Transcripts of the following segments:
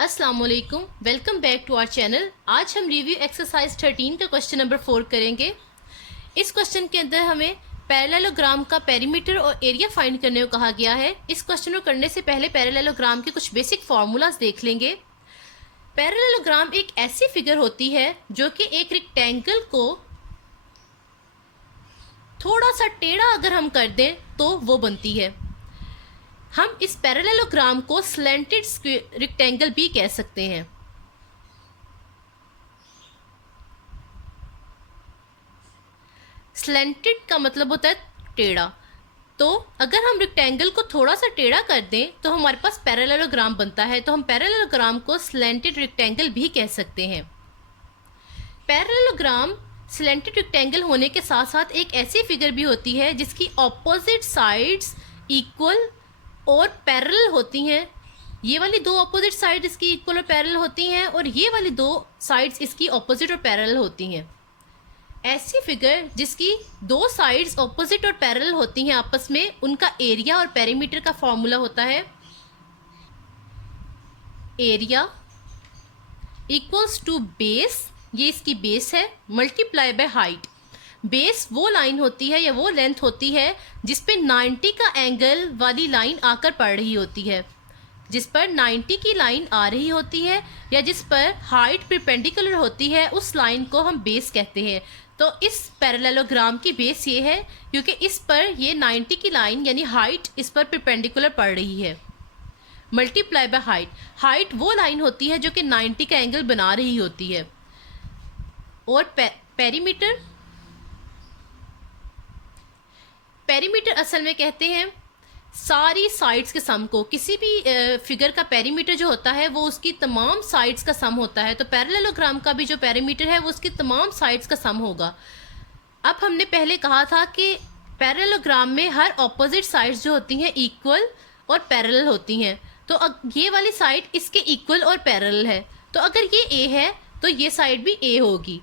अस्सलाम वालेकुम, welcome back to our channel. आज हम रिव्यू एक्सरसाइज 13 का क्वेश्चन नंबर 4 करेंगे। इस क्वेश्चन के अंदर हमें पैरेललोग्राम का पेरीमीटर और एरिया फाइंड करने को कहा गया है। इस क्वेश्चन को करने से पहले पैरेललोग्राम के कुछ बेसिक फार्मूलाज देख लेंगे। पैरेललोग्राम एक ऐसी फिगर होती है जो कि एक रेक्टेंगल को थोड़ा सा टेढ़ा अगर हम कर दें तो वो बनती है। हम इस पैरेललोग्राम को स्लैंटेड रेक्टेंगल भी कह सकते हैं। स्लैंटेड का मतलब होता है टेढ़ा। तो अगर हम रेक्टेंगल को थोड़ा सा टेढ़ा कर दें तो हमारे पास पैरेललोग्राम बनता है। तो हम पैरेललोग्राम को स्लैंटेड रेक्टेंगल भी कह सकते हैं। पैरेललोग्राम स्लैंटेड रेक्टेंगल होने के साथ साथ एक ऐसी फिगर भी होती है जिसकी ऑपोजिट साइड्स इक्वल और पैरेलल होती हैं। ये वाली दो ऑपोजिट साइड इसकी इक्वल और पैरेलल होती हैं और ये वाली दो साइड्स इसकी ऑपोजिट और पैरेलल होती हैं। ऐसी फिगर जिसकी दो साइड्स ऑपोजिट और पैरेलल होती हैं आपस में, उनका एरिया और पेरीमीटर का फॉर्मूला होता है एरिया इक्वल्स टू बेस, ये इसकी बेस है, मल्टीप्लाई बाय हाइट। बेस वो लाइन होती है या वो लेंथ होती है जिस पे 90 का एंगल वाली लाइन आकर पड़ रही होती है, जिस पर 90 की लाइन आ रही होती है या जिस पर हाइट परपेंडिकुलर होती है, उस लाइन को हम बेस कहते हैं। तो इस पैरेललोग्राम की बेस ये है क्योंकि इस पर ये 90 की लाइन यानी हाइट इस पर परपेंडिकुलर पड़ रही है। मल्टीप्लाई बाय हाइट, हाइट वो लाइन होती है जो कि 90 का एंगल बना रही होती है। और पेरीमीटर, पेरीमीटर असल में कहते हैं सारी साइड्स के सम को। किसी भी फिगर का पेरीमीटर जो होता है वो उसकी तमाम साइड्स का सम होता है। तो पैरेललोग्राम का भी जो पेरीमीटर है वो उसकी तमाम साइड्स का सम होगा। अब हमने पहले कहा था कि पैरेललोग्राम में हर ऑपोजिट साइड्स जो होती हैं इक्वल और पैरेलल होती हैं। तो ये वाली साइड इसके इक्वल और पैरेलल है, तो अगर ये ए है तो ये साइड भी ए होगी।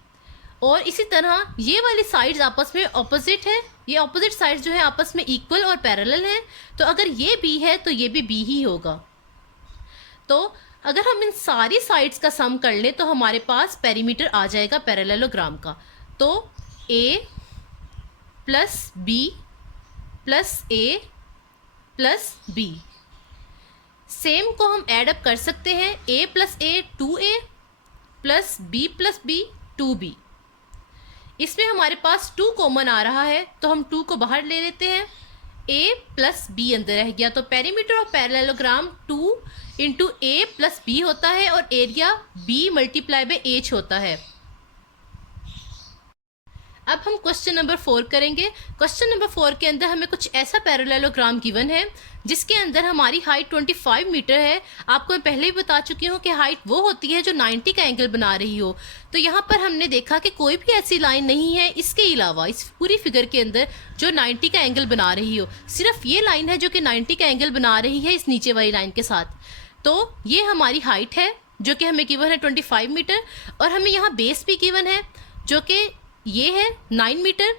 और इसी तरह ये वाली साइड्स आपस में ऑपोजिट है, ये ऑपोजिट साइड्स जो है आपस में इक्वल और पैरेलल हैं। तो अगर ये बी है तो ये भी बी ही होगा। तो अगर हम इन सारी साइड्स का सम कर लें तो हमारे पास पेरीमीटर आ जाएगा पैरेललोग्राम का। तो ए प्लस बी प्लस ए प्लस बी, सेम को हम ऐड अप कर सकते हैं। ए प्लस ए 2a प्लस बी 2b। इसमें हमारे पास 2 कॉमन आ रहा है तो हम 2 को बाहर ले लेते हैं, a प्लस बी अंदर रह गया। तो perimeter of parallelogram 2 into a plus B होता है और area b multiply by h होता है। अब हम क्वेश्चन नंबर 4 करेंगे। क्वेश्चन नंबर 4 के अंदर हमें कुछ ऐसा पैरेललोग्राम गिवन है जिसके अंदर हमारी हाइट 25 मीटर है। आपको मैं पहले ही बता चुकी हूँ कि हाइट वो होती है जो 90 का एंगल बना रही हो। तो यहाँ पर हमने देखा कि कोई भी ऐसी लाइन नहीं है इसके अलावा इस पूरी फिगर के अंदर जो 90 का एंगल बना रही हो। सिर्फ ये लाइन है जो कि 90 का एंगल बना रही है इस नीचे वाली लाइन के साथ। तो ये हमारी हाइट है जो कि हमें गिवन है 25 मीटर और हमें यहाँ बेस भी गिवन है जो कि ये है 9 मीटर।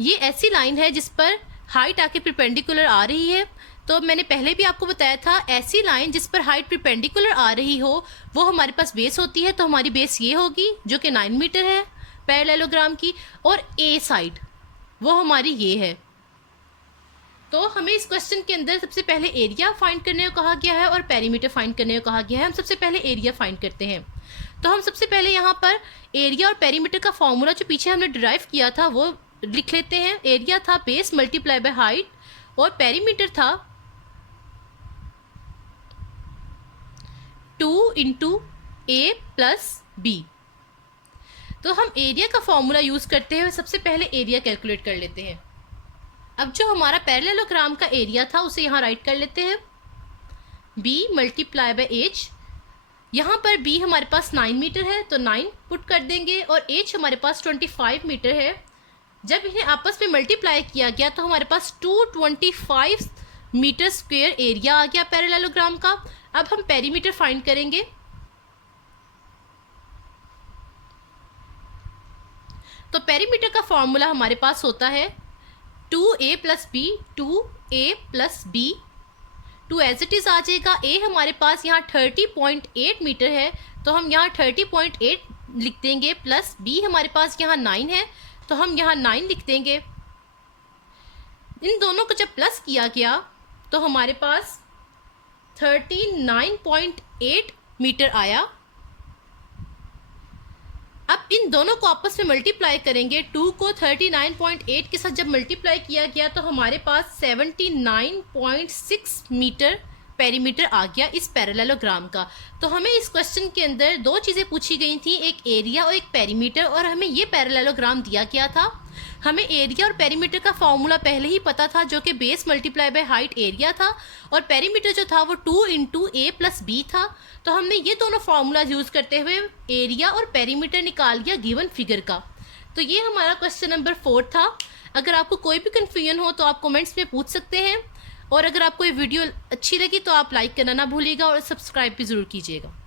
ये ऐसी लाइन है जिस पर हाइट आके परपेंडिकुलर आ रही है। तो मैंने पहले भी आपको बताया था ऐसी लाइन जिस पर हाइट परपेंडिकुलर आ रही हो वो हमारे पास बेस होती है। तो हमारी बेस ये होगी जो कि 9 मीटर है पैरेललोग्राम की, और ए साइड वो हमारी ये है। तो हमें इस क्वेश्चन के अंदर सबसे पहले एरिया फाइंड करने को कहा गया है और पेरीमीटर फाइंड करने को कहा गया है। हम सबसे पहले एरिया फाइंड करते हैं। तो हम सबसे पहले यहाँ पर एरिया और पेरीमीटर का फॉर्मूला जो पीछे हमने डिराइव किया था वो लिख लेते हैं। एरिया था बेस मल्टीप्लाई बाय हाइट और पेरीमीटर था 2 इंटू ए प्लस बी। तो हम एरिया का फॉर्मूला यूज करते हुए सबसे पहले एरिया कैलकुलेट कर लेते हैं। अब जो हमारा पैरेललोग्राम का एरिया था उसे यहाँ राइट कर लेते हैं, b मल्टीप्लाई बाय h। यहाँ पर b हमारे पास 9 मीटर है तो 9 पुट कर देंगे और h हमारे पास 25 मीटर है। जब इन्हें आपस में मल्टीप्लाई किया गया तो हमारे पास 225 मीटर स्क्वायर एरिया आ गया पैरेललोग्राम का। अब हम पेरीमीटर फाइंड करेंगे। तो पेरीमीटर का फॉर्मूला हमारे पास होता है 2a plus b 2a plus b two as it is आ जाएगा। ए हमारे पास यहाँ 30.8 मीटर है, तो हम यहाँ 30.8 लिख देंगे, प्लस बी हमारे पास यहाँ 9 है, तो हम यहाँ 9 लिख देंगे। इन दोनों को जब प्लस किया गया तो हमारे पास 39.8 मीटर आया। अब इन दोनों को आपस में मल्टीप्लाई करेंगे। 2 को 39.8 के साथ जब मल्टीप्लाई किया गया तो हमारे पास 79.6 मीटर पेरीमीटर आ गया इस पैरेललोग्राम का। तो हमें इस क्वेश्चन के अंदर दो चीज़ें पूछी गई थी, एक एरिया और एक पेरीमीटर, और हमें ये पैरेललोग्राम दिया गया था। हमें एरिया और पेरीमीटर का फॉर्मूला पहले ही पता था, जो कि base multiply by height area था, और पेरीमीटर जो था वो 2 इंटू ए प्लस बी था। तो हमने ये दोनों फार्मूला यूज़ करते हुए एरिया और पेरीमीटर निकाल लिया गिवन फिगर का। तो ये हमारा क्वेश्चन नंबर 4 था। अगर आपको कोई भी कन्फ्यूजन हो तो आप कमेंट्स में पूछ सकते हैं, और अगर आपको ये वीडियो अच्छी लगी तो आप लाइक करना ना भूलिएगा और सब्सक्राइब भी ज़रूर कीजिएगा।